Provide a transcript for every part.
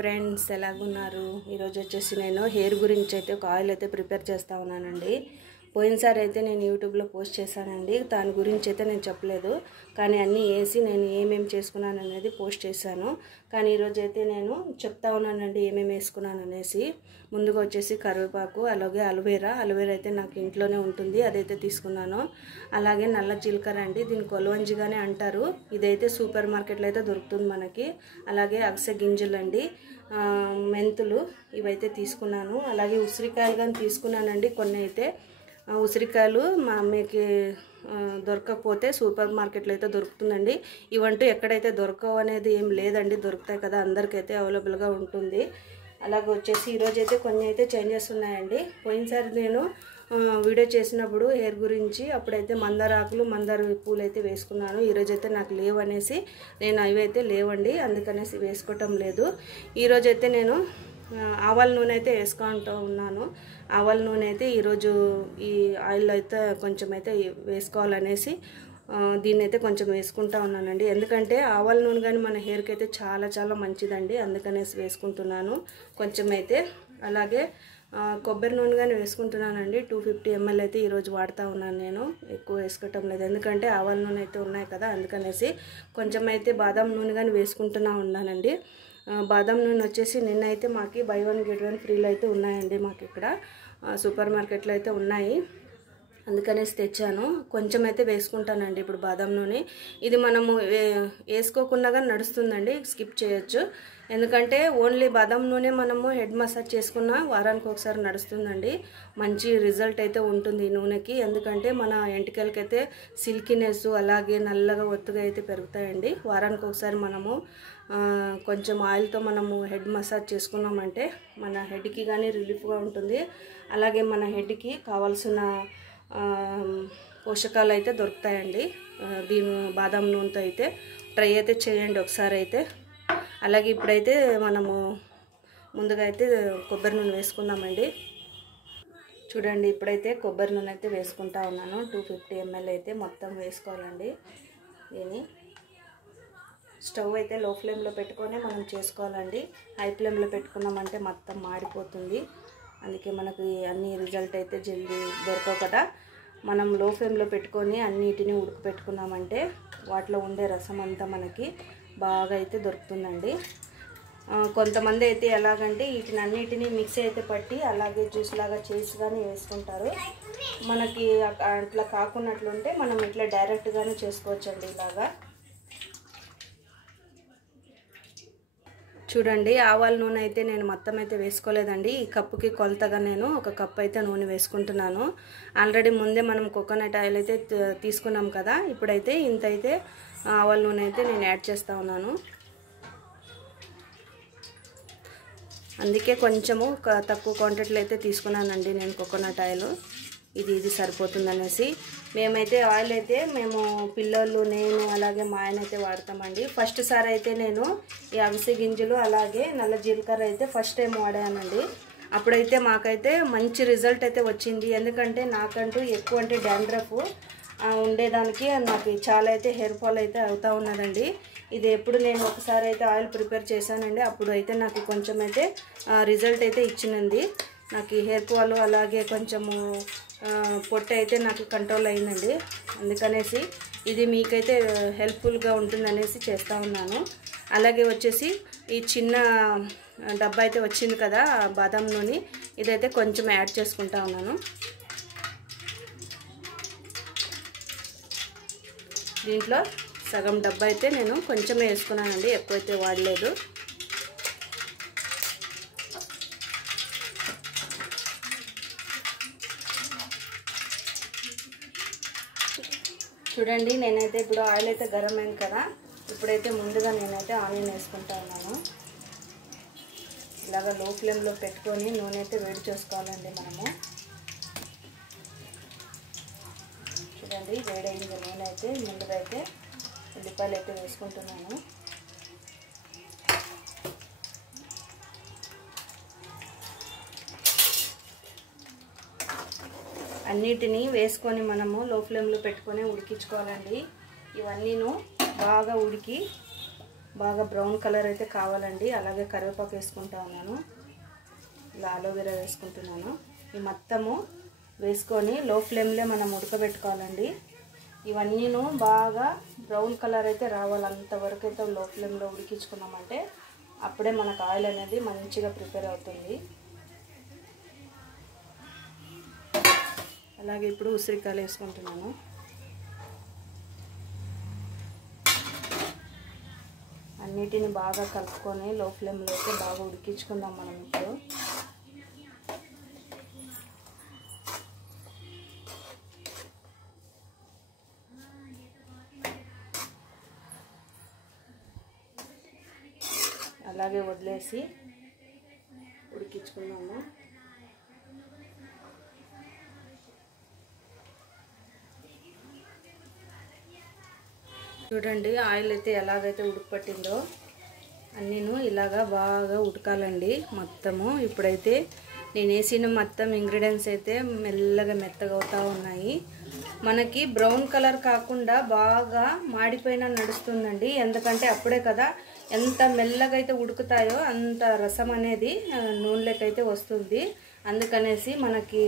Friends ఎలాగున్నారు? ఈరోజు వచ్చేసి నేను హెయిర్ గురించి అయితే ఒక ఆయిల్ అయితే ప్రిపేర్ చేస్తా ఉన్నానండి. పోయినసారి అయితే నేను యూట్యూబ్లో పోస్ట్ చేశానండి. దాని గురించి అయితే నేను చెప్పలేదు, కానీ అన్నీ వేసి నేను ఏమేమి చేసుకున్నాను అనేది పోస్ట్ చేశాను. కానీ ఈరోజు అయితే నేను చెప్తా ఉన్నానండి ఏమేమి వేసుకున్నాను అనేసి. ముందుగా వచ్చేసి కరివేపాకు, అలాగే అలోవేరా అయితే నాకు ఇంట్లోనే ఉంటుంది, అదైతే తీసుకున్నాను. అలాగే నల్ల జీలకర్ర అండి, దీన్ని కొలవంజిగానే అంటారు. ఇదైతే సూపర్ మార్కెట్లో అయితే దొరుకుతుంది మనకి. అలాగే అగసె గింజలు అండి, మెంతులు ఇవైతే తీసుకున్నాను. అలాగే ఉసిరికాయలు కానీ తీసుకున్నానండి. కొన్ని అయితే ఉసిరికాయలు మా అమ్మకి దొరకకపోతే సూపర్ మార్కెట్లో అయితే దొరుకుతుందండి. ఇవంటూ ఎక్కడైతే దొరకవు అనేది ఏం లేదండి, దొరుకుతాయి కదా, అందరికైతే అవైలబుల్గా ఉంటుంది. అలాగే వచ్చేసి ఈరోజు అయితే కొన్ని అయితే చేంజెస్ ఉన్నాయండి. పోయినసారి నేను వీడియో చేసినప్పుడు హెయిర్ గురించి అప్పుడైతే మందార ఆకులు, మందార పూలు అయితే వేసుకున్నాను. ఈరోజైతే నాకు లేవు అనేసి నేను అవి అయితే లేవండి, అందుకనేసి వేసుకోవటం లేదు. ఈరోజైతే నేను ఆవాల నూనె అయితే వేసుకుంటూ ఉన్నాను. ఆవాల నూనె అయితే ఈరోజు ఈ ఆయిల్ అయితే కొంచెం అయితే వేసుకోవాలనేసి దీన్ని అయితే కొంచెం వేసుకుంటా ఉన్నానండి. ఎందుకంటే ఆవాల నూనె కానీ మన హెయిర్కి అయితే చాలా చాలా మంచిదండి, అందుకనేసి వేసుకుంటున్నాను కొంచెం అయితే. అలాగే కొబ్బరి నూనె కానీ వేసుకుంటున్నానండి. 250 ml అయితే ఈరోజు వాడుతూ ఉన్నాను. నేను ఎక్కువ వేసుకోవటం లేదు, ఎందుకంటే ఆవాల నూనె అయితే ఉన్నాయి కదా, అందుకనేసి. కొంచెం అయితే బాదం నూనె కానీ వేసుకుంటున్నా ఉన్నానండి. బాదం నూనె వచ్చేసి నిన్నైతే మాకు బై 1 get 1 ఫ్రీలో అయితే ఉన్నాయండి. మాకు ఇక్కడ సూపర్ మార్కెట్లో అయితే ఉన్నాయి, అందుకనేసి తెచ్చాను. కొంచెం అయితే వేసుకుంటానండి ఇప్పుడు బాదం నూనె. ఇది మనము వేసుకోకుండా కానీ నడుస్తుందండి, స్కిప్ చేయొచ్చు. ఎందుకంటే ఓన్లీ బాదం నూనె మనము హెడ్ మసాజ్ చేసుకున్న వారానికి ఒకసారి నడుస్తుందండి. మంచి రిజల్ట్ అయితే ఉంటుంది ఈ నూనెకి, ఎందుకంటే మన ఎంటికలకైతే సిల్కీనెస్ అలాగే నల్లగా ఒత్తుగా అయితే పెరుగుతాయండి. వారానికి ఒకసారి మనము కొంచెం ఆయిల్తో మనము హెడ్ మసాజ్ చేసుకున్నామంటే మన హెడ్కి కానీ రిలీఫ్గా ఉంటుంది. అలాగే మన హెడ్కి కావాల్సిన పోషకాలు అయితే దొరుకుతాయండి దీని బాదం నూనెతో. అయితే ట్రై అయితే చేయండి ఒకసారి అయితే. అలాగే ఇప్పుడైతే మనము ముందుగా అయితే కొబ్బరి నూనె వేసుకుందామండి. చూడండి, ఇప్పుడైతే కొబ్బరి నూనె అయితే వేసుకుంటా ఉన్నాను. 250 ml అయితే మొత్తం వేసుకోవాలండి. దీన్ని స్టవ్ అయితే లో ఫ్లేమ్లో పెట్టుకొని మనం చేసుకోవాలండి. హై ఫ్లేమ్లో పెట్టుకున్నామంటే మొత్తం మాడిపోతుంది, అందుకే మనకి అన్ని రిజల్ట్ అయితే జల్దీ దొరకవు కదా. మనం లో ఫ్లేమ్లో పెట్టుకొని అన్నిటిని ఉడకపెట్టుకున్నామంటే వాటిలో ఉండే రసం అంతా మనకి బాగా అయితే దొరుకుతుందండి. కొంతమంది అయితే ఎలాగంటే వీటిని అన్నిటినీ మిక్సీ అయితే పట్టి అలాగే జ్యూస్ లాగా చేసి కానీ వేసుకుంటారు. మనకి అట్లా కాకున్నట్లుంటే మనం ఇట్లా డైరెక్ట్గానే చేసుకోవచ్చండి ఇలాగా. చూడండి, ఆవాల నూనె అయితే నేను మొత్తం అయితే వేసుకోలేదండి. ఈ కప్పుకి కొలతగా నేను 1 కప్ అయితే నూనె వేసుకుంటున్నాను. ఆల్రెడీ ముందే మనం కోకోనట్ ఆయిల్ అయితే తీసుకున్నాం కదా, ఇప్పుడైతే ఇంత అయితే ఆవాల నూనె అయితే నేను యాడ్ చేస్తూ ఉన్నాను. అందుకే కొంచెము తక్కువ క్వాంటిటీలో అయితే తీసుకున్నానండి నేను కోకోనట్ ఆయిల్. ఇది సరిపోతుందనేసి. మేమైతే ఆయిల్ అయితే మేము పిల్లలు, నేను అలాగే మా ఆయన అయితే వాడతామండి. ఫస్ట్ సారి అయితే నేను ఈ అవిసె గింజలు అలాగే నల్ల జీలకర్ర అయితే ఫస్ట్ టైం వాడానండి. అప్పుడైతే మాకైతే మంచి రిజల్ట్ అయితే వచ్చింది. ఎందుకంటే నాకంటూ ఎక్కువ అంటే డాండ్రఫ్ ఉండేదానికి నాకు చాలా అయితే హెయిర్ ఫాల్ అయితే అవుతూ ఉన్నదండి. ఇది ఎప్పుడు నేను ఒకసారి అయితే ఆయిల్ ప్రిపేర్ చేశానండి, అప్పుడు అయితే నాకు కొంచెం అయితే రిజల్ట్ అయితే ఇచ్చినంది. నాకు ఈ హెయిర్ ఫాల్ అలాగే కొంచెము పొట్ట అయితే నాకు కంట్రోల్ అయిందండి. అందుకనేసి ఇది మీకైతే హెల్ప్ఫుల్గా ఉంటుందనేసి చేస్తూ ఉన్నాను. అలాగే వచ్చేసి ఈ చిన్న డబ్బా అయితే వచ్చింది కదా బాదం నూనె, ఇదైతే కొంచెం యాడ్ చేసుకుంటా ఉన్నాను. దీంట్లో సగం డబ్బా అయితే నేను కొంచెమే వేసుకున్నానండి, ఎక్కువైతే వాడలేదు. చూడండి, నేనైతే ఇప్పుడు ఆయిల్ అయితే గరం అయింది కదా, ఇప్పుడైతే ముందుగా నేనైతే ఆనియన్ వేసుకుంటా ఉన్నాను. ఇలాగ లో ఫ్లేమ్లో పెట్టుకొని నూనె అయితే వేడి చేసుకోవాలండి మనము. చూడండి, వేడైంది నూనె అయితే. ముందుగా అయితే ఉల్లిపాయలు అయితే వేసుకుంటున్నాను. అన్నిటినీ వేసుకొని మనము లో ఫ్లేమ్లో పెట్టుకొని ఉడికించుకోవాలండి. ఇవన్నీను బాగా ఉడికి బాగా బ్రౌన్ కలర్ అయితే కావాలండి. అలాగే కరివేపాకు వేసుకుంటా ఉన్నాను. ఇలా అలోవెరా వేసుకుంటున్నాను. ఈ మొత్తము వేసుకొని లో ఫ్లేమ్లో మనం ఉడకబెట్టుకోవాలండి. ఇవన్నీను బాగా బ్రౌన్ కలర్ అయితే రావాలి. అంతవరకు అయితే లో ఫ్లేమ్లో ఉడికించుకున్నామంటే అప్పుడే మనకు ఆయిల్ అనేది మంచిగా ప్రిపేర్ అవుతుంది. అలాగే ఇప్పుడు ఉసిరికాయలు వేసుకుంటున్నాను. అన్నిటిని బాగా కలుపుకొని లో ఫ్లేమ్లో అయితే బాగా ఉడికించుకుందాం మనం ఇప్పుడు. అలాగే వదిలేసి ఉడికించుకుందాము. చూడండి ఆయిల్ అయితే ఎలాగైతే ఉడకపట్టిందో అన్నీను ఇలాగా బాగా ఉడకాలండి మొత్తము. ఇప్పుడైతే నేను వేసిన మొత్తం ఇంగ్రీడియంట్స్ అయితే మెల్లగా మెత్తగా అవుతూ ఉన్నాయి. మనకి బ్రౌన్ కలర్ కాకుండా బాగా మాడిపోయినా నడుస్తుందండి. ఎందుకంటే అప్పుడే కదా ఎంత మెల్లగా అయితే ఉడుకుతాయో అంత రసం అనేది నూనెలోకి అయితే వస్తుంది. అందుకనేసి మనకి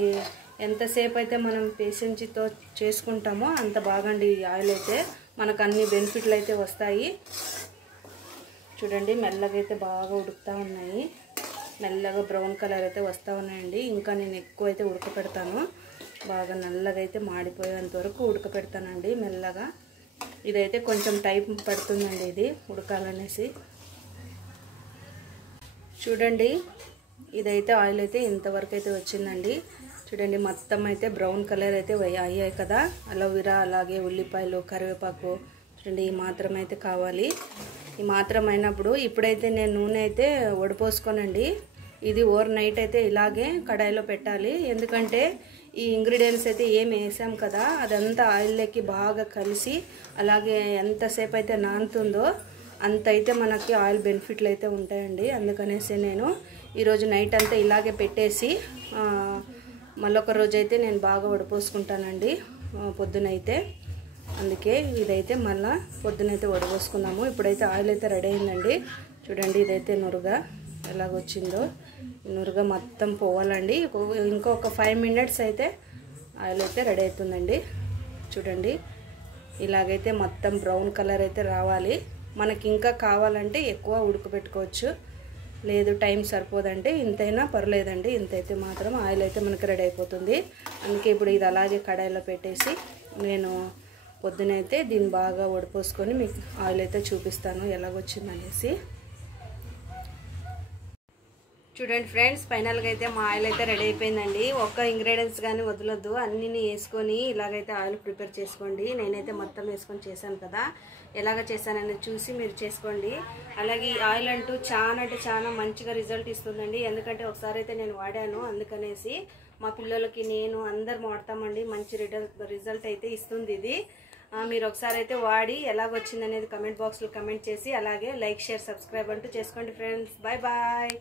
ఎంతసేపు అయితే మనం పేషెన్సీతో చేసుకుంటామో అంత బాగండి. ఈ ఆయిల్ అయితే మనకు అన్ని బెనిఫిట్లు అయితే వస్తాయి. చూడండి మెల్లగా అయితే బాగా ఉడుకుతూ ఉన్నాయి. మెల్లగా బ్రౌన్ కలర్ అయితే వస్తూ ఉన్నాయండి. ఇంకా నేను ఎక్కువ అయితే ఉడకపెడతాను. బాగా నల్లగా అయితే మాడిపోయేంత వరకు ఉడకపెడతానండి మెల్లగా. ఇదైతే కొంచెం టైం పడుతుందండి ఇది ఉడకాలనేసి. చూడండి ఇదైతే ఆయిల్ అయితే ఇంతవరకు అయితే వచ్చిందండి. చూడండి మొత్తం అయితే బ్రౌన్ కలర్ అయితే అయ్యాయి కదా. అలోవెరా అలాగే ఉల్లిపాయలు కరివేపాకు చూడండి ఈ మాత్రం అయితే కావాలి. ఈ మాత్రం అయినప్పుడు ఇప్పుడైతే నేను నూనె అయితే వడిపోసుకోనండి. ఇది ఓవర్ నైట్ అయితే ఇలాగే కడాయిలో పెట్టాలి. ఎందుకంటే ఈ ఇంగ్రీడియంట్స్ అయితే ఏమి వేసాం కదా అదంతా ఆయిల్లోకి బాగా కలిసి అలాగే ఎంతసేపు అయితే నానుతుందో అంత అయితే మనకి ఆయిల్ బెనిఫిట్లు అయితే ఉంటాయండి. అందుకనేసి నేను ఈరోజు నైట్ అంతా ఇలాగే పెట్టేసి మళ్ళొక రోజు అయితే నేను బాగా వడిపోసుకుంటానండి పొద్దునైతే. అందుకే ఇదైతే మళ్ళీ పొద్దునైతే వడిపోసుకున్నాము. ఇప్పుడైతే ఆయిల్ అయితే రెడీ అయిందండి. చూడండి ఇదైతే నురుగా ఎలాగొచ్చిందో. నురుగా మొత్తం పోవాలండి. ఇంకొక 5 minutes అయితే ఆయిల్ అయితే రెడీ అవుతుందండి. చూడండి ఇలాగైతే మొత్తం బ్రౌన్ కలర్ అయితే రావాలి. మనకి ఇంకా కావాలంటే ఎక్కువ ఉడకబెట్టుకోవచ్చు, లేదు టైం సరిపోదంటే ఇంతైనా పర్లేదండి. ఇంతైతే మాత్రం ఆయిల్ అయితే మనకి రెడీ అయిపోతుంది. అందుకే ఇప్పుడు ఇది అలాగే కడాయిలో పెట్టేసి నేను పొద్దునైతే దీన్ని బాగా వడిపోసుకొని మీకు ఆయిల్ అయితే చూపిస్తాను ఎలాగొచ్చిందనేసి. చూడండి ఫ్రెండ్స్ ఫైనల్గా అయితే మా ఆయిల్ అయితే రెడీ అయిపోయిందండి. ఒక్క ఇంగ్రీడియంట్స్ కానీ వదలొద్దు, అన్నీ వేసుకొని ఇలాగైతే ఆయిల్ ప్రిపేర్ చేసుకోండి. నేనైతే మొత్తం వేసుకొని చేశాను కదా, ఎలాగ చేశానని చూసి మీరు చేసుకోండి. అలాగే ఈ ఆయిల్ అంటూ చాలా అంటే చాలా మంచిగా రిజల్ట్ ఇస్తుందండి. ఎందుకంటే ఒకసారి అయితే నేను వాడాను, అందుకనేసి మా పిల్లలకి నేను అందరం వాడతామండి. మంచి రిజల్ట్ అయితే ఇస్తుంది ఇది. మీరు ఒకసారి అయితే వాడి ఎలాగొచ్చింది అనేది కమెంట్ బాక్స్లో కమెంట్ చేసి అలాగే లైక్ షేర్ సబ్స్క్రైబ్ అంటూ చేసుకోండి ఫ్రెండ్స్. Bye bye.